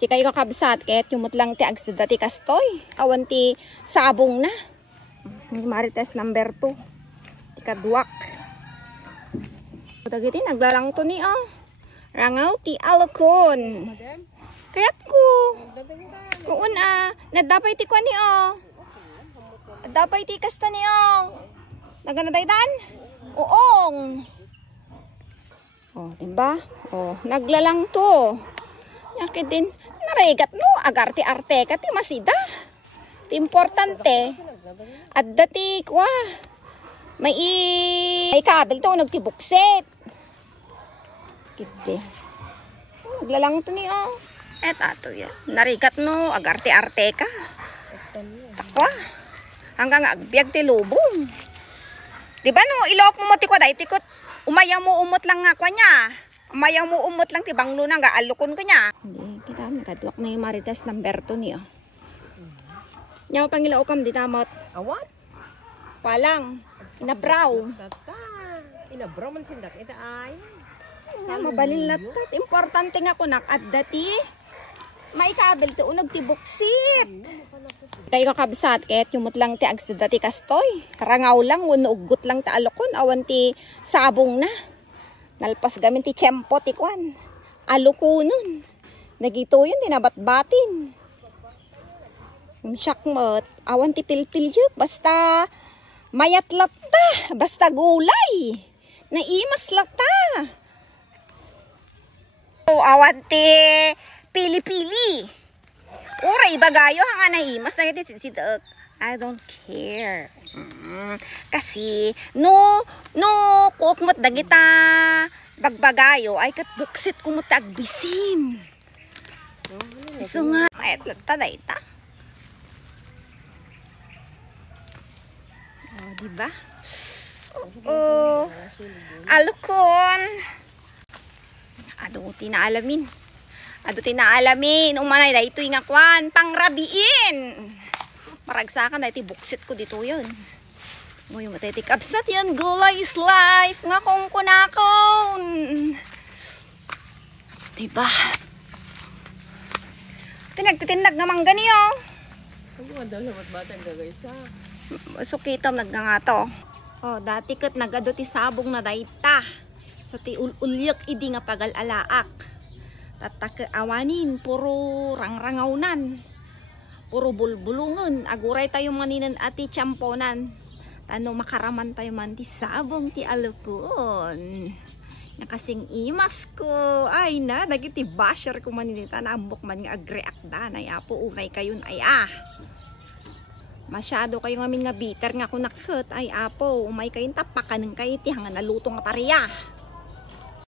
Si kayo kakabsat, kahit yumot lang ti agsada ti kastoy. Awan ti sabong na. Marites number 2. Ti kadwak. Dagiti naglarang to ni Rangaw ti alokon. Kayat ko. Kuun nadapay ti kwa ni Nadapay ti kasta ni Naganadaytan? Uong. Diba? Naglalang to. Yakit din. Narigat no. Agarte-arte ka ti masida. Ti importante. At dati kwa. May kabel to. Nagtibuksit. Kiti. Naglalang to ni tato yan. Narigat no. Agarte-arte ka. Takwa. Hanggang agbiag ti lubong. Diba no, ilok mo mo ti kwa dahi, tikot, umayaw mo umot lang nga kwa niya. Umayaw mo umot lang ti banglo na nga, alukon ko niya. Hindi, kita nagkadwak na yung marites number 2 niya. Nyaw pangilaw kam di tamot. Awan? Palang, inabraw. Inabraw man sindak, ita ay. Mabalin latat, importante nga ko at dati, maikabel to, unog ti buksit. Kayo kakabsat, kahit yumot lang ti agsada ti kastoy. Rangaw lang, unugot lang ti alokon. Awan ti sabong na. Nalpas gamin ti tiyempo ti kwan. Alukunon. Nagito yun, tinabat-batin. Yung syakmot, awan ti pilpil yun. Basta mayat lata. Basta gulay. Naimas lata. Awan ti pili-pili. Uray bagayo hanga naimas na iti sisidok. I don't care. Kasi no kuokmot dagita bagbagayo ay kat buksit kumot agbisin. So nga ayat lata dayta. Diba? Alukon. Ado tinaalamin, umanay da ito nga kwan, pangrabiin. Maragsakan da iti buksit ko dito yun. Mo yung matay ti kapsat yun, gulay is life, nga kong kunakon. Diba? Tinagtitindag nga mangga niyo. Ano nga daw lamat batang gagaysa? Sukitam nagngangato. Dati kat nagado ti sabong na dayta. So ti ulyak idi nga pagal-alaak. Tatak awanin, puro rangrangaunan, puro bulbulungan. Aguray tayo maninan ati tiyamponan. Tano makaraman tayo man ti sabong ti alukon. Nakasing imas ko. Ay na, dagiti basher ko maninita na ambok man nga agreak da. Ay apo, unay kayon ay Masyado kayo ngamin nga bitter nga kung nakit. Ay apo, umay kayong tapakan ng kayo ti hanga naluto nga pareya.